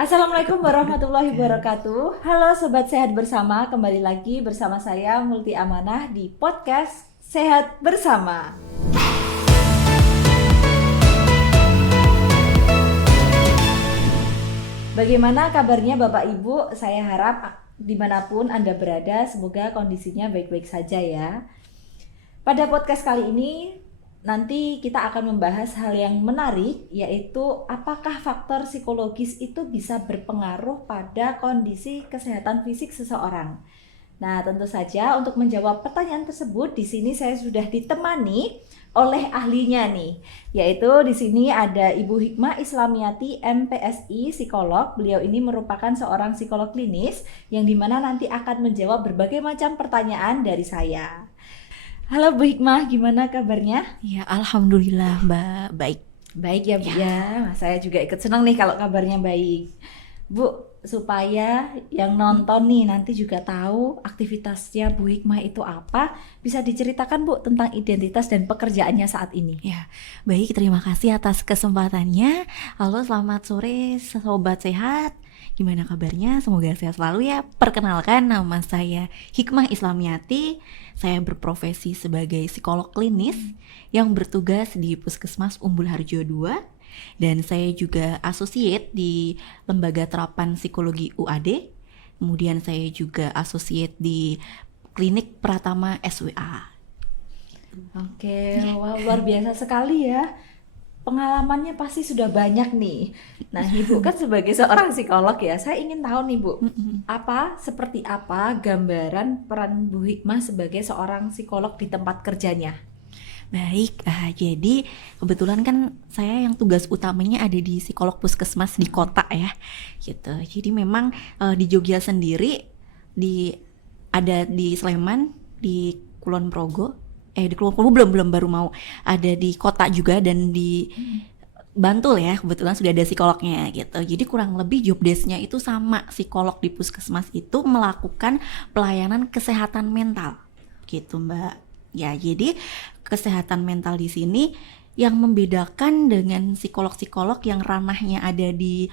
Assalamualaikum warahmatullahi wabarakatuh. Halo Sobat Sehat Bersama, kembali lagi bersama saya Multi Amanah di podcast Sehat Bersama. Bagaimana kabarnya Bapak Ibu? Saya harap dimanapun Anda berada, semoga kondisinya baik-baik saja ya. Pada podcast kali ini nanti kita akan membahas hal yang menarik, yaitu apakah faktor psikologis itu bisa berpengaruh pada kondisi kesehatan fisik seseorang. Nah, tentu saja untuk menjawab pertanyaan tersebut di sini saya sudah ditemani oleh ahlinya nih, yaitu di sini ada Ibu Hikmah Islamiyati MPSI psikolog. Beliau ini merupakan seorang psikolog klinis yang dimana nanti akan menjawab berbagai macam pertanyaan dari saya. Halo Bu Hikmah, gimana kabarnya? Ya, alhamdulillah Mbak, baik. Baik ya Bu ya. Saya juga ikut senang nih kalau kabarnya baik. Bu, supaya yang nonton nih nanti juga tahu aktivitasnya Bu Hikmah itu apa, bisa diceritakan Bu tentang identitas dan pekerjaannya saat ini. Ya, baik, terima kasih atas kesempatannya. Halo, selamat sore Sobat Sehat. Gimana kabarnya? Semoga sehat selalu ya. Perkenalkan, nama saya Hikmah Islamiyati. Saya berprofesi sebagai psikolog klinis yang bertugas di Puskesmas Umbul Harjo 2. Dan saya juga associate di Lembaga Terapan Psikologi UAD. Kemudian saya juga associate di Klinik Pratama SWA. Oke, wah luar biasa sekali ya. Pengalamannya pasti sudah banyak nih. Nah, Ibu kan sebagai seorang psikolog ya, saya ingin tahu nih Bu, seperti apa gambaran peran Bu Hikmah sebagai seorang psikolog di tempat kerjanya? Baik, jadi kebetulan kan saya yang tugas utamanya ada di psikolog puskesmas di kota ya, gitu. Jadi memang di Jogja sendiri, ada di Sleman, di Kulon Progo, di Kulon Progo belum baru mau ada di kota juga, dan di Bantul ya, kebetulan sudah ada psikolognya gitu. Jadi kurang lebih job desk-nya itu sama, psikolog di puskesmas itu melakukan pelayanan kesehatan mental, gitu Mbak. Ya, jadi kesehatan mental di sini yang membedakan dengan psikolog-psikolog yang ranahnya ada di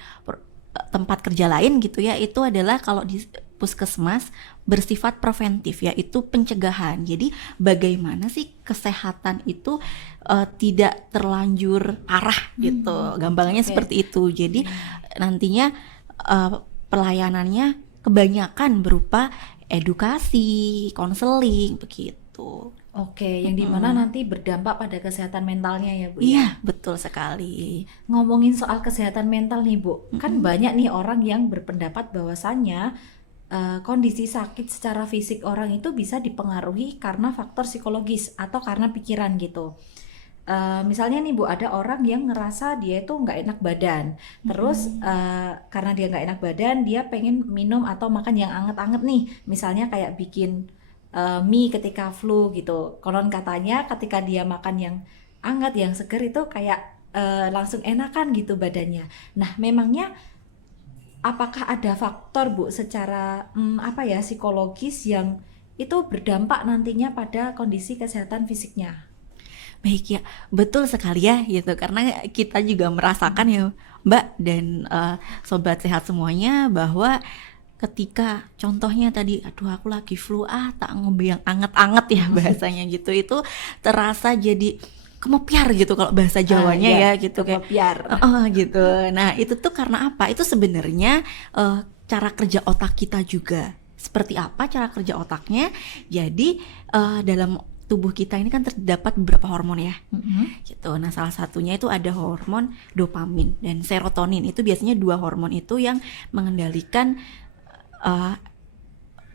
tempat kerja lain gitu ya, itu adalah kalau di puskesmas bersifat preventif, yaitu pencegahan. Jadi bagaimana sih kesehatan itu tidak terlanjur parah gitu, gampangannya seperti itu. Jadi nantinya pelayanannya kebanyakan berupa edukasi, konseling begitu. Oke, yang dimana nanti berdampak pada kesehatan mentalnya ya Bu ya? Iya, betul sekali. Ngomongin soal kesehatan mental nih Bu, kan banyak nih orang yang berpendapat bahwasannya kondisi sakit secara fisik orang itu bisa dipengaruhi karena faktor psikologis atau karena pikiran gitu. Misalnya nih Bu, ada orang yang ngerasa dia itu nggak enak badan, terus karena dia nggak enak badan, dia pengen minum atau makan yang anget-anget nih, misalnya kayak bikin mie ketika flu gitu. Konon katanya ketika dia makan yang hangat, yang seger itu kayak langsung enakan gitu badannya. Nah, memangnya apakah ada faktor Bu secara psikologis yang itu berdampak nantinya pada kondisi kesehatan fisiknya? Baik ya, betul sekali ya gitu, karena kita juga merasakan ya Mbak dan sobat sehat semuanya, bahwa ketika contohnya tadi, aduh aku lagi flu, tak ngombe yang anget-anget ya bahasanya gitu, itu terasa jadi kemepiar gitu kalau bahasa Jawanya ya gitu, kemepiar. Kayak gitu. Nah itu tuh karena apa? Itu sebenarnya cara kerja otak kita juga. Seperti apa cara kerja otaknya? Jadi dalam tubuh kita ini kan terdapat beberapa hormon ya, gitu. Nah salah satunya itu ada hormon dopamin dan serotonin. Itu biasanya dua hormon itu yang mengendalikan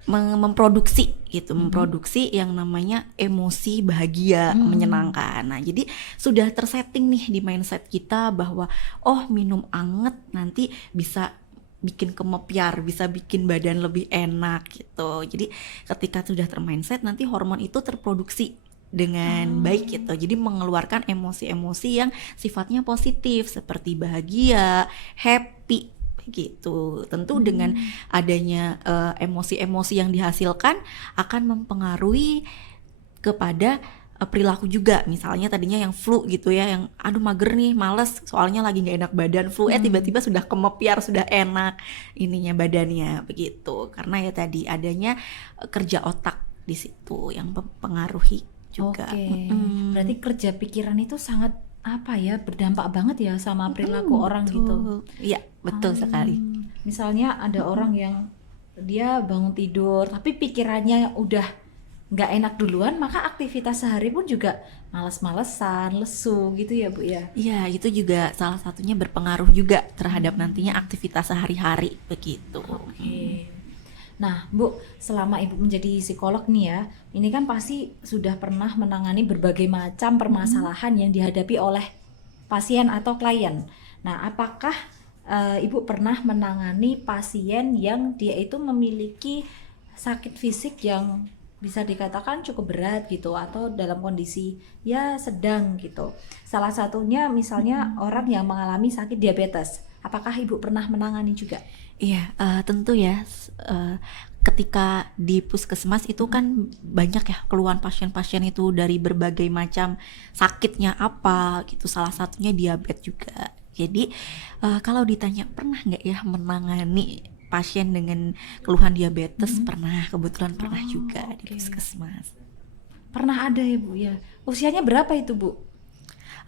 memproduksi yang namanya emosi bahagia, menyenangkan. Nah jadi sudah tersetting nih di mindset kita bahwa minum anget nanti bisa bikin kemepiar, bisa bikin badan lebih enak gitu. Jadi ketika sudah termindset, nanti hormon itu terproduksi dengan baik gitu. Jadi mengeluarkan emosi-emosi yang sifatnya positif seperti bahagia, happy gitu. Tentu dengan adanya emosi-emosi yang dihasilkan akan mempengaruhi kepada perilaku juga. Misalnya tadinya yang flu gitu ya, yang aduh mager nih, males, soalnya lagi nggak enak badan, flu tiba-tiba sudah kemepiar, sudah enak ininya badannya begitu. Karena ya tadi adanya kerja otak di situ yang mempengaruhi juga. Oke, berarti kerja pikiran itu sangat apa ya, berdampak banget ya sama perilaku orang Betul. gitu. Iya, betul sekali. Misalnya ada orang yang dia bangun tidur tapi pikirannya udah nggak enak duluan, maka aktivitas sehari pun juga males-malesan, lesu gitu ya Bu ya. Iya, itu juga salah satunya berpengaruh juga terhadap nantinya aktivitas sehari-hari begitu. Oke. Nah, Bu, selama Ibu menjadi psikolog nih ya, ini kan pasti sudah pernah menangani berbagai macam permasalahan yang dihadapi oleh pasien atau klien. Nah, apakah Ibu pernah menangani pasien yang dia itu memiliki sakit fisik yang bisa dikatakan cukup berat gitu, atau dalam kondisi ya sedang gitu. Salah satunya misalnya orang yang mengalami sakit diabetes. Apakah Ibu pernah menangani juga? Iya, tentu ya. Ketika di puskesmas itu kan banyak ya keluhan pasien-pasien itu dari berbagai macam sakitnya apa gitu. Salah satunya diabetes juga. Jadi kalau ditanya pernah nggak ya menangani pasien dengan keluhan diabetes, pernah, kebetulan pernah juga di oke. puskesmas. Pernah ada ya Bu ya. Usianya berapa itu Bu?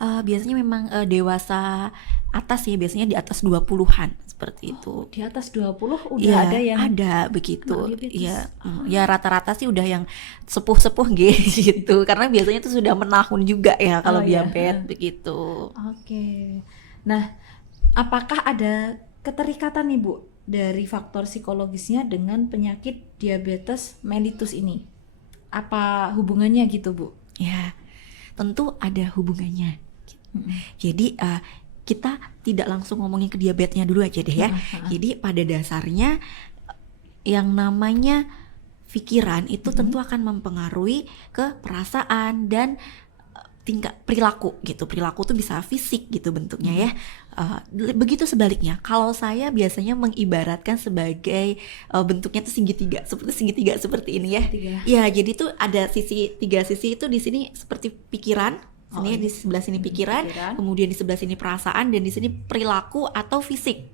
Biasanya memang dewasa atas ya, biasanya di atas 20-an seperti itu. Di atas 20 udah Iya, ada yang ada begitu. kena diabetes. Iya, ya rata-rata sih udah yang sepuh-sepuh gitu. Karena biasanya itu sudah menahun juga ya kalau Oh, iya. diabetes begitu. Oke. Nah, apakah ada keterikatan nih Bu dari faktor psikologisnya dengan penyakit diabetes mellitus ini? Apa hubungannya gitu Bu? Ya, tentu ada hubungannya. Jadi kita tidak langsung ngomongin ke diabetesnya dulu aja deh ya. Jadi pada dasarnya yang namanya pikiran itu tentu akan mempengaruhi ke perasaan dan tingkat perilaku gitu. Perilaku tuh bisa fisik gitu bentuknya ya. Begitu sebaliknya. Kalau saya biasanya mengibaratkan sebagai bentuknya tuh segitiga, seperti ini ya. Segitiga. Ya, jadi tuh ada tiga sisi itu di sini seperti pikiran. Sini di sebelah sini pikiran, kemudian di sebelah sini perasaan, dan di sini perilaku atau fisik.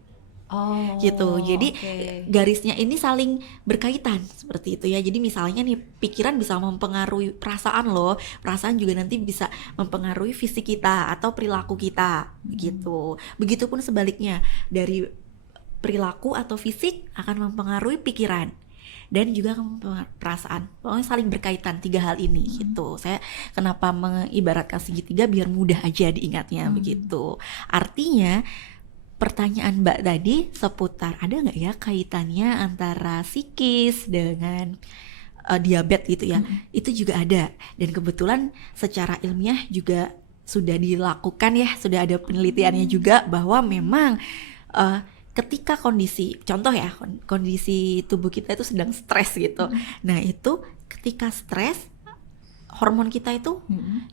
Oh, Gitu. Jadi oke. garisnya ini saling berkaitan seperti itu ya. Jadi misalnya nih pikiran bisa mempengaruhi perasaan loh. Perasaan juga nanti bisa mempengaruhi fisik kita atau perilaku kita gitu. Begitupun sebaliknya, dari perilaku atau fisik akan mempengaruhi pikiran dan juga perasaan. Pokoknya saling berkaitan tiga hal ini gitu. Saya kenapa mengibaratkan segitiga biar mudah aja diingatnya begitu. Artinya pertanyaan Mbak tadi seputar ada nggak ya kaitannya antara psikis dengan diabetes gitu ya, itu juga ada. Dan kebetulan secara ilmiah juga sudah dilakukan ya, sudah ada penelitiannya juga bahwa memang ketika kondisi, contoh ya, kondisi tubuh kita itu sedang stres gitu. Nah itu ketika stres, hormon kita itu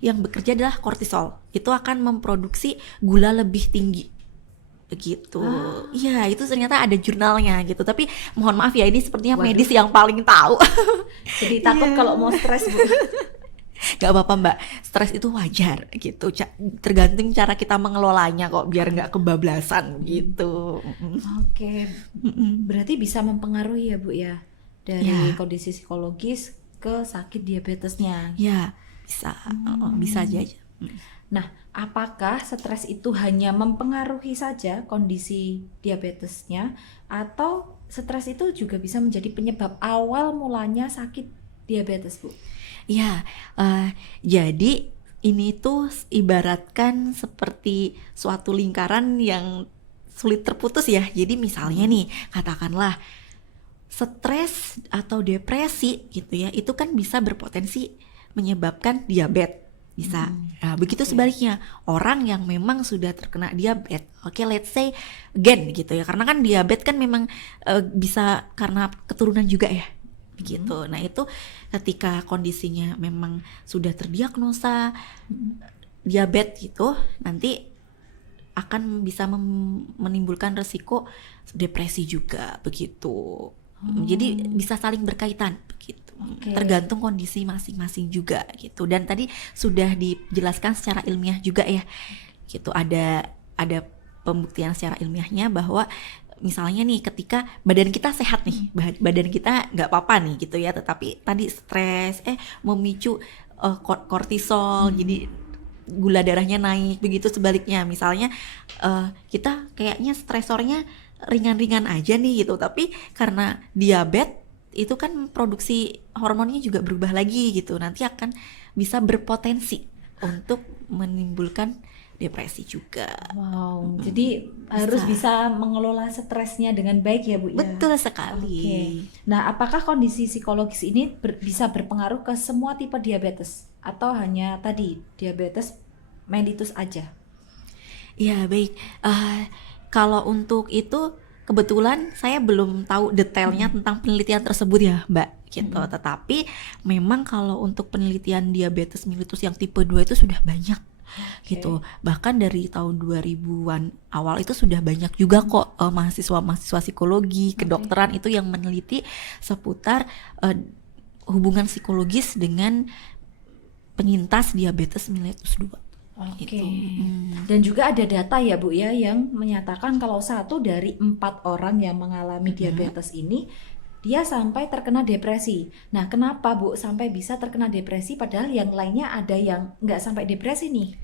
yang bekerja adalah kortisol. Itu akan memproduksi gula lebih tinggi begitu. Iya, itu ternyata ada jurnalnya gitu. Tapi mohon maaf ya, ini sepertinya medis yang paling tahu. Jadi takut kalau mau stres Bu. Gak apa-apa Mbak, stres itu wajar gitu. Tergantung cara kita mengelolanya kok, biar nggak kebablasan gitu. Oke. Berarti bisa mempengaruhi ya Bu ya, dari kondisi psikologis ke sakit diabetesnya. Ya, bisa, bisa aja. Nah, apakah stres itu hanya mempengaruhi saja kondisi diabetesnya, atau stres itu juga bisa menjadi penyebab awal mulanya sakit diabetes, Bu? Ya, jadi ini tuh ibaratkan seperti suatu lingkaran yang sulit terputus ya. Jadi misalnya nih, katakanlah stres atau depresi gitu ya, itu kan bisa berpotensi menyebabkan diabetes. Bisa. Nah, begitu sebaliknya, orang yang memang sudah terkena diabetes, let's say gen gitu ya, karena kan diabetes kan memang bisa karena keturunan juga ya, begitu. Nah itu ketika kondisinya memang sudah terdiagnosa diabetes gitu, nanti akan bisa menimbulkan resiko depresi juga begitu. Jadi bisa saling berkaitan begitu. Oke. Tergantung kondisi masing-masing juga gitu. Dan tadi sudah dijelaskan secara ilmiah juga ya, gitu. Ada pembuktian secara ilmiahnya bahwa misalnya nih ketika badan kita sehat nih, badan kita nggak apa-apa nih gitu ya, tetapi tadi stres memicu kortisol, jadi gula darahnya naik. Begitu sebaliknya, misalnya kita kayaknya stresornya ringan-ringan aja nih gitu, tapi karena diabetes itu kan produksi hormonnya juga berubah lagi gitu, nanti akan bisa berpotensi untuk menimbulkan depresi juga. Wow, jadi harus bisa mengelola stresnya dengan baik ya Bu ya. Betul sekali. Oke. Nah, apakah kondisi psikologis ini bisa berpengaruh ke semua tipe diabetes atau hanya tadi diabetes mellitus aja? Ya baik, kalau untuk itu kebetulan saya belum tahu detailnya tentang penelitian tersebut ya Mbak gitu. Tetapi memang kalau untuk penelitian diabetes mellitus yang tipe 2 itu sudah banyak. Gitu. Bahkan dari tahun 2000-an awal itu sudah banyak juga kok mahasiswa-mahasiswa psikologi, kedokteran itu yang meneliti seputar hubungan psikologis dengan penyintas diabetes mellitus 2. Oke. Gitu. Dan juga ada data ya Bu ya yang menyatakan kalau 1 dari 4 orang yang mengalami diabetes ini dia sampai terkena depresi. Nah, kenapa Bu sampai bisa terkena depresi padahal yang lainnya ada yang nggak sampai depresi nih?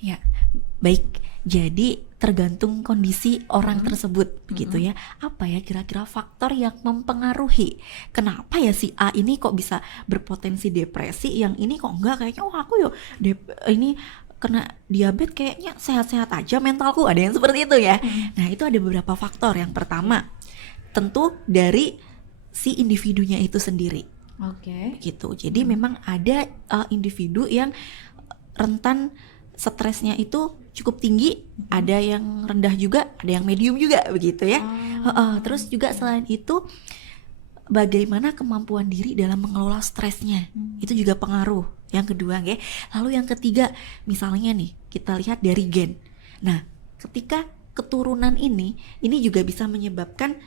Ya, baik. Jadi tergantung kondisi orang tersebut begitu ya. Apa ya kira-kira faktor yang mempengaruhi? Kenapa ya si A ini kok bisa berpotensi depresi, yang ini kok enggak, kayaknya aku yo ini kena diabetes kayaknya sehat-sehat aja mentalku, ada yang seperti itu ya. Nah, itu ada beberapa faktor. Yang pertama, tentu dari si individunya itu sendiri. Oke. Gitu. Jadi memang ada individu yang rentan stresnya itu cukup tinggi, ada yang rendah juga, ada yang medium juga begitu ya. Terus juga selain itu bagaimana kemampuan diri dalam mengelola stresnya, itu juga pengaruh. Yang kedua, okay? Lalu yang ketiga, misalnya nih kita lihat dari gen. Nah, ketika keturunan ini juga bisa menyebabkan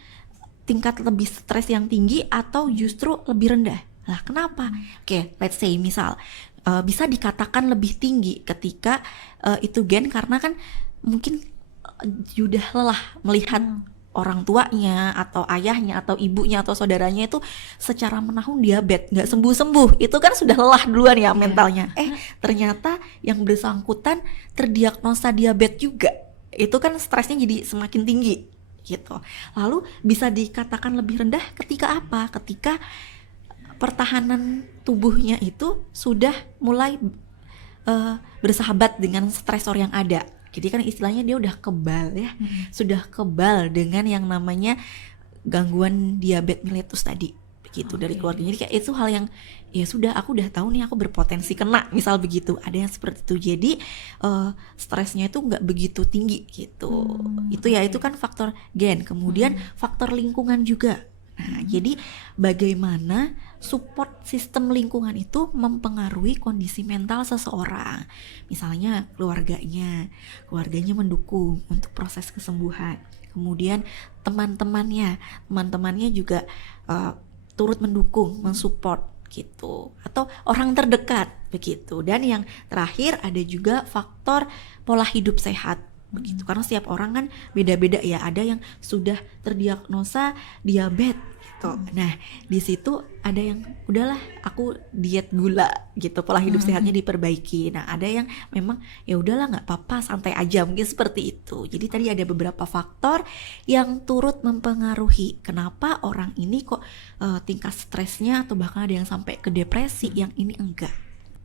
tingkat lebih stres yang tinggi atau justru lebih rendah. Lah kenapa? Oke, let's say misal bisa dikatakan lebih tinggi ketika itu gen karena kan mungkin sudah lelah melihat orang tuanya atau ayahnya atau ibunya atau saudaranya itu secara menahun diabetes, nggak sembuh-sembuh. Itu kan sudah lelah duluan ya mentalnya. Ternyata yang bersangkutan terdiagnosa diabetes juga. Itu kan stresnya jadi semakin tinggi gitu. Lalu bisa dikatakan lebih rendah ketika apa? Ketika pertahanan tubuhnya itu sudah mulai bersahabat dengan stresor yang ada. Jadi kan istilahnya dia udah kebal ya, sudah kebal dengan yang namanya gangguan diabetes mellitus tadi, begitu dari keluarganya. Jadi kayak itu hal yang ya sudah, aku udah tahu nih aku berpotensi kena, misal begitu. Ada yang seperti itu. Jadi stresnya itu nggak begitu tinggi gitu. Itu ya itu kan faktor gen. Kemudian faktor lingkungan juga. Nah, jadi bagaimana support sistem lingkungan itu mempengaruhi kondisi mental seseorang. Misalnya keluarganya mendukung untuk proses kesembuhan. Kemudian teman-temannya juga turut mendukung, mensupport gitu. Atau orang terdekat begitu. Dan yang terakhir ada juga faktor pola hidup sehat. Begitu, karena setiap orang kan beda-beda ya, ada yang sudah terdiagnosa diabetes gitu. Nah, di situ ada yang udahlah aku diet gula gitu, pola hidup sehatnya diperbaiki. Nah, ada yang memang ya udahlah nggak apa-apa, santai aja, mungkin seperti itu. Jadi tadi ada beberapa faktor yang turut mempengaruhi kenapa orang ini kok tingkat stresnya atau bahkan ada yang sampai ke depresi, yang ini enggak.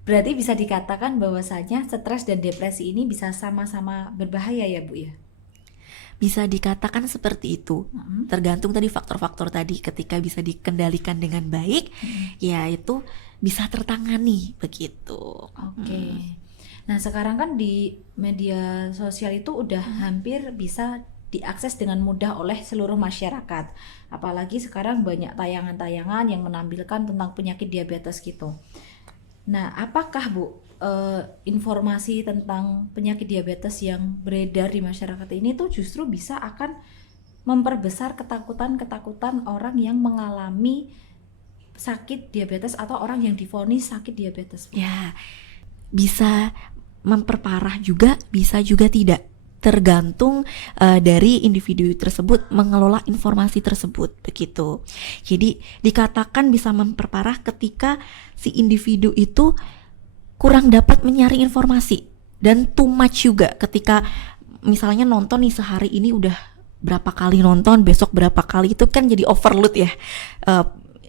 Berarti bisa dikatakan bahwasanya stres dan depresi ini bisa sama-sama berbahaya ya Bu ya? Bisa dikatakan seperti itu. Tergantung tadi faktor-faktor tadi, ketika bisa dikendalikan dengan baik, ya itu bisa tertangani begitu. Oke. Nah, sekarang kan di media sosial itu udah hampir bisa diakses dengan mudah oleh seluruh masyarakat. Apalagi sekarang banyak tayangan-tayangan yang menampilkan tentang penyakit diabetes gitu. Nah, apakah Bu informasi tentang penyakit diabetes yang beredar di masyarakat ini tuh justru bisa akan memperbesar ketakutan-ketakutan orang yang mengalami sakit diabetes atau orang yang divonis sakit diabetes, Bu? Ya, bisa memperparah juga, bisa juga tidak. Tergantung dari individu tersebut mengelola informasi tersebut, begitu. Jadi dikatakan bisa memperparah ketika si individu itu kurang dapat menyaring informasi, dan too much juga ketika misalnya nonton nih sehari ini udah berapa kali nonton, besok berapa kali, itu kan jadi overload ya.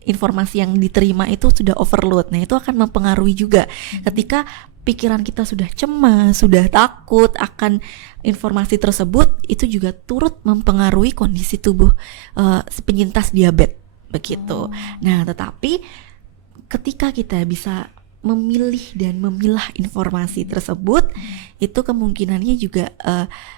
Informasi yang diterima itu sudah overload. Nah, itu akan mempengaruhi juga ketika pikiran kita sudah cemas, sudah takut akan informasi tersebut, itu juga turut mempengaruhi kondisi tubuh si penyintas diabetes, begitu. Nah, tetapi ketika kita bisa memilih dan memilah informasi tersebut, itu kemungkinannya juga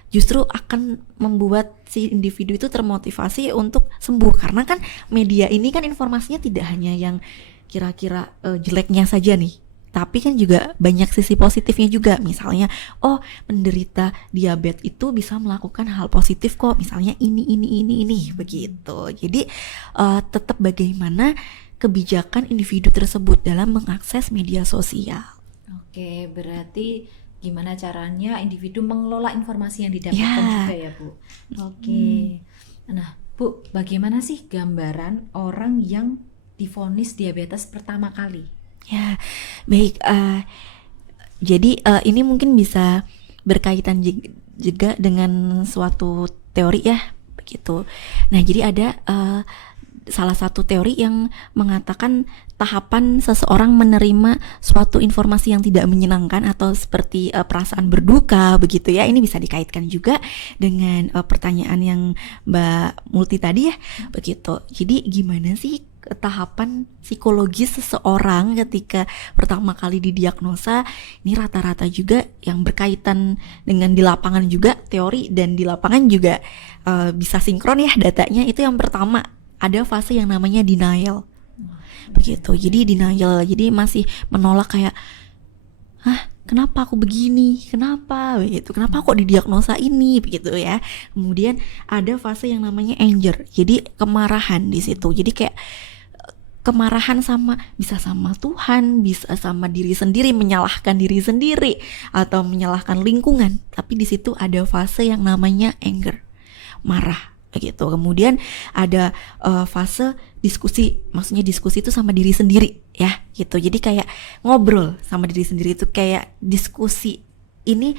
justru akan membuat si individu itu termotivasi untuk sembuh, karena kan media ini kan informasinya tidak hanya yang kira-kira jeleknya saja nih, tapi kan juga banyak sisi positifnya juga. Misalnya, oh, penderita diabetes itu bisa melakukan hal positif kok, misalnya ini begitu. Jadi tetap bagaimana kebijakan individu tersebut dalam mengakses media sosial. Oke, berarti gimana caranya individu mengelola informasi yang didapatkan juga ya, Bu? Oke. Nah, Bu, bagaimana sih gambaran orang yang divonis diabetes pertama kali? Ya, baik. Jadi ini mungkin bisa berkaitan juga dengan suatu teori ya, begitu. Nah, jadi ada salah satu teori yang mengatakan tahapan seseorang menerima suatu informasi yang tidak menyenangkan atau seperti perasaan berduka, begitu ya. Ini bisa dikaitkan juga dengan pertanyaan yang Mbak Multi tadi ya, begitu. Jadi gimana sih tahapan psikologis seseorang ketika pertama kali didiagnosa? Ini rata-rata juga yang berkaitan dengan di lapangan juga, teori dan di lapangan juga bisa sinkron ya datanya. Itu yang pertama, ada fase yang namanya denial, begitu. Jadi denial, jadi masih menolak kayak, kenapa aku begini, kenapa begitu, kenapa kok didiagnosa ini, begitu ya. Kemudian ada fase yang namanya anger, jadi kemarahan di situ. Jadi kayak kemarahan bisa sama Tuhan, bisa sama diri sendiri, menyalahkan diri sendiri atau menyalahkan lingkungan. Tapi di situ ada fase yang namanya anger, marah, begitu. Kemudian ada fase diskusi, maksudnya diskusi itu sama diri sendiri ya, gitu. Jadi kayak ngobrol sama diri sendiri, itu kayak diskusi, ini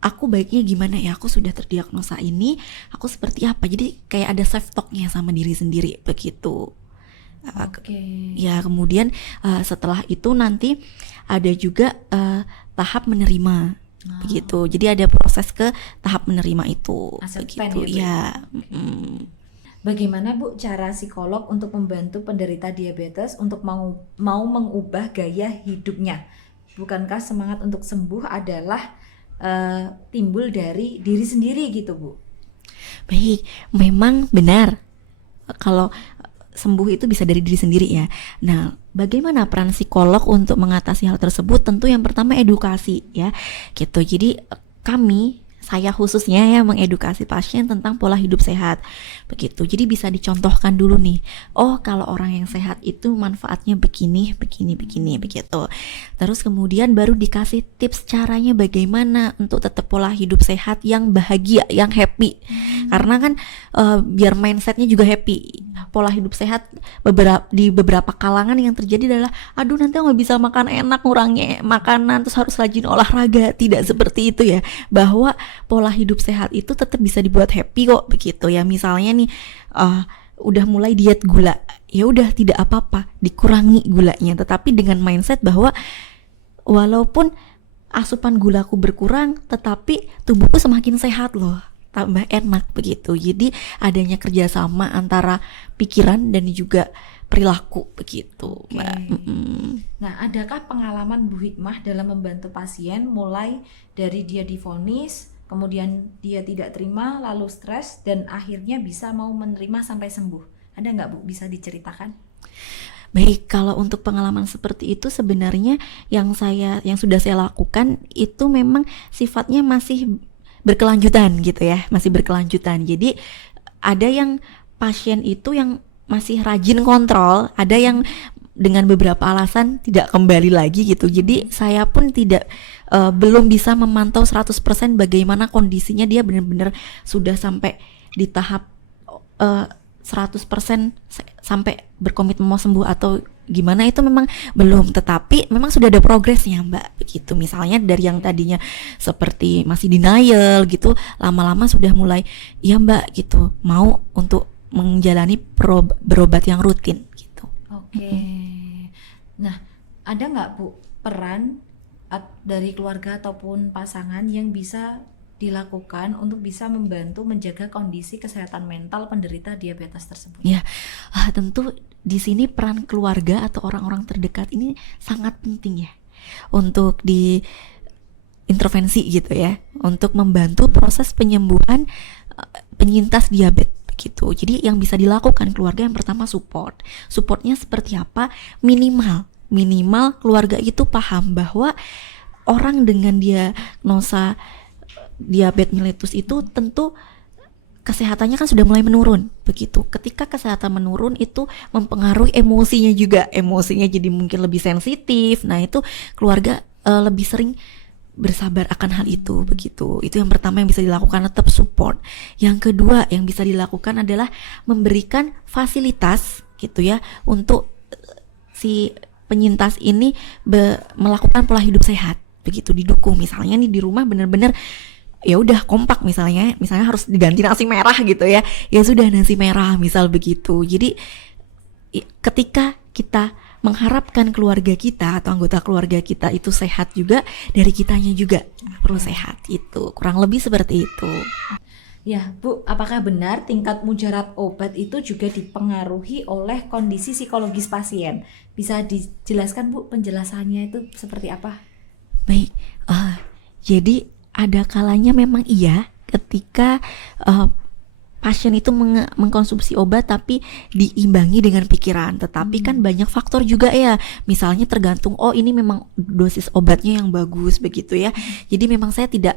aku baiknya gimana ya, aku sudah terdiagnosa ini, aku seperti apa. Jadi kayak ada self talknya sama diri sendiri, begitu. Ya, kemudian setelah itu nanti ada juga tahap menerima, begitu. Jadi ada proses ke tahap menerima itu, begitu ya. Bagaimana, Bu, cara psikolog untuk membantu penderita diabetes untuk mau mengubah gaya hidupnya? Bukankah semangat untuk sembuh adalah timbul dari diri sendiri gitu, Bu? Baik, memang benar kalau sembuh itu bisa dari diri sendiri ya. Nah, bagaimana peran psikolog untuk mengatasi hal tersebut? Tentu yang pertama edukasi ya, gitu. Jadi saya khususnya ya mengedukasi pasien tentang pola hidup sehat, begitu. Jadi bisa dicontohkan dulu nih, oh kalau orang yang sehat itu manfaatnya begini, begitu. Terus kemudian baru dikasih tips caranya bagaimana untuk tetap pola hidup sehat yang bahagia, yang happy. Karena kan biar mindsetnya juga happy. Pola hidup sehat di beberapa kalangan yang terjadi adalah, aduh nanti nggak bisa makan enak, ngurangi makanan, terus harus rajin olahraga. Tidak seperti itu ya, bahwa pola hidup sehat itu tetap bisa dibuat happy kok, begitu ya. Misalnya nih udah mulai diet gula, ya udah tidak apa-apa, dikurangi gulanya, tetapi dengan mindset bahwa walaupun asupan gulaku berkurang, tetapi tubuhku semakin sehat loh, tambah enak, begitu. Jadi adanya kerjasama antara pikiran dan juga perilaku, begitu, Mbak. Nah, adakah pengalaman Bu Hikmah dalam membantu pasien mulai dari dia divonis, kemudian dia tidak terima, lalu stres, dan akhirnya bisa mau menerima sampai sembuh? Ada nggak, Bu? Bisa diceritakan? Baik, kalau untuk pengalaman seperti itu sebenarnya yang sudah saya lakukan itu memang sifatnya masih berkelanjutan gitu ya, masih berkelanjutan. Jadi ada yang pasien itu yang masih rajin kontrol, ada yang dengan beberapa alasan tidak kembali lagi gitu. Jadi saya pun tidak belum bisa memantau 100% bagaimana kondisinya, dia benar-benar sudah sampai di tahap 100% sampai berkomitmen mau sembuh atau gimana, itu memang belum, tetapi memang sudah ada progresnya Mbak, begitu. Misalnya dari yang tadinya seperti masih denial gitu, lama-lama sudah mulai ya Mbak gitu, mau untuk menjalani berobat yang rutin gitu. Oke. Nah, ada nggak Bu peran dari keluarga ataupun pasangan yang bisa dilakukan untuk bisa membantu menjaga kondisi kesehatan mental penderita diabetes tersebut? Ya, tentu di sini peran keluarga atau orang-orang terdekat ini sangat penting ya untuk diintervensi gitu ya, untuk membantu proses penyembuhan penyintas diabetes gitu. Jadi yang bisa dilakukan keluarga, yang pertama supportnya seperti apa? Minimal keluarga itu paham bahwa orang dengan diagnosa diabetes mellitus itu tentu kesehatannya kan sudah mulai menurun begitu. Ketika kesehatan menurun itu mempengaruhi emosinya juga, emosinya jadi mungkin lebih sensitif. Nah itu keluarga lebih sering bersabar akan hal itu begitu. Itu yang pertama yang bisa dilakukan, tetap support. Yang kedua yang bisa dilakukan adalah memberikan fasilitas gitu ya untuk si penyintas ini melakukan pola hidup sehat begitu, didukung. Misalnya nih di rumah benar-benar ya udah kompak, misalnya harus diganti nasi merah gitu ya sudah nasi merah misal begitu. Jadi ketika kita mengharapkan keluarga kita atau anggota keluarga kita itu sehat juga, dari kitanya juga perlu sehat. Itu kurang lebih seperti itu. Ya Bu, apakah benar tingkat mujarab obat itu juga dipengaruhi oleh kondisi psikologis pasien? Bisa dijelaskan Bu penjelasannya itu seperti apa? Baik, jadi ada kalanya memang iya ketika pasien itu mengkonsumsi obat tapi diimbangi dengan pikiran. Tetapi kan banyak faktor juga ya, misalnya tergantung ini memang dosis obatnya yang bagus begitu ya. Jadi memang saya tidak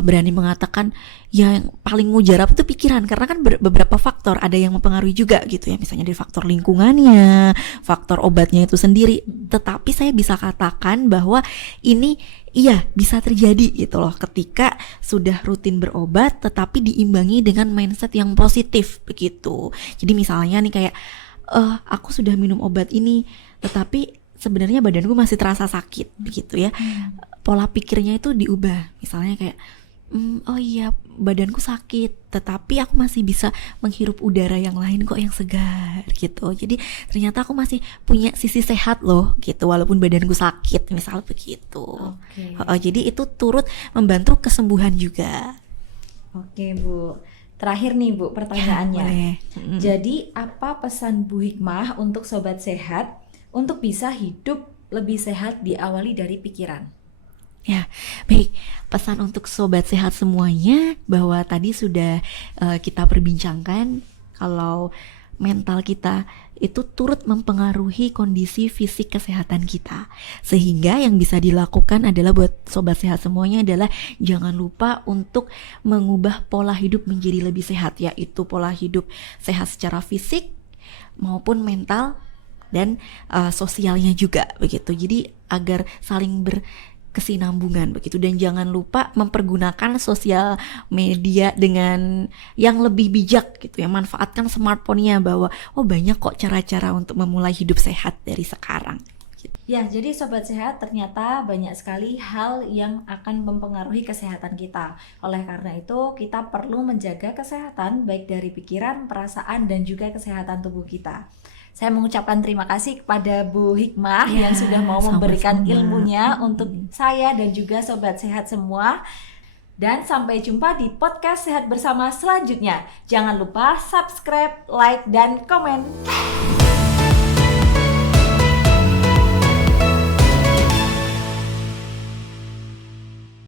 berani mengatakan yang paling mujarab itu pikiran, karena kan beberapa faktor ada yang mempengaruhi juga gitu ya, misalnya dari faktor lingkungannya, faktor obatnya itu sendiri. Tetapi saya bisa katakan bahwa ini iya bisa terjadi gitu loh, ketika sudah rutin berobat tetapi diimbangi dengan mindset yang positif begitu. Jadi misalnya nih kayak aku sudah minum obat ini tetapi sebenarnya badanku masih terasa sakit begitu ya. Pola pikirnya itu diubah, misalnya kayak oh iya badanku sakit tetapi aku masih bisa menghirup udara yang lain kok yang segar gitu. Jadi ternyata aku masih punya sisi sehat loh gitu walaupun badanku sakit misal begitu. Jadi itu turut membantu kesembuhan juga. Oke Bu, terakhir nih Bu pertanyaannya ya, jadi apa pesan Bu Hikmah untuk sobat sehat untuk bisa hidup lebih sehat diawali dari pikiran? Ya, baik. Pesan untuk sobat sehat semuanya bahwa tadi sudah kita perbincangkan kalau mental kita itu turut mempengaruhi kondisi fisik kesehatan kita. Sehingga yang bisa dilakukan adalah buat sobat sehat semuanya adalah jangan lupa untuk mengubah pola hidup menjadi lebih sehat, yaitu pola hidup sehat secara fisik maupun mental dan sosialnya juga begitu. Jadi agar saling kesinambungan begitu, dan jangan lupa mempergunakan sosial media dengan yang lebih bijak gitu ya, manfaatkan smartphone-nya bahwa banyak kok cara-cara untuk memulai hidup sehat dari sekarang. Ya, jadi sobat sehat ternyata banyak sekali hal yang akan mempengaruhi kesehatan kita. Oleh karena itu kita perlu menjaga kesehatan baik dari pikiran, perasaan dan juga kesehatan tubuh kita. Saya mengucapkan terima kasih kepada Bu Hikmah yang sudah mau memberikan ilmunya untuk saya dan juga sobat sehat semua. Dan sampai jumpa di podcast Sehat Bersama selanjutnya. Jangan lupa subscribe, like, dan komen.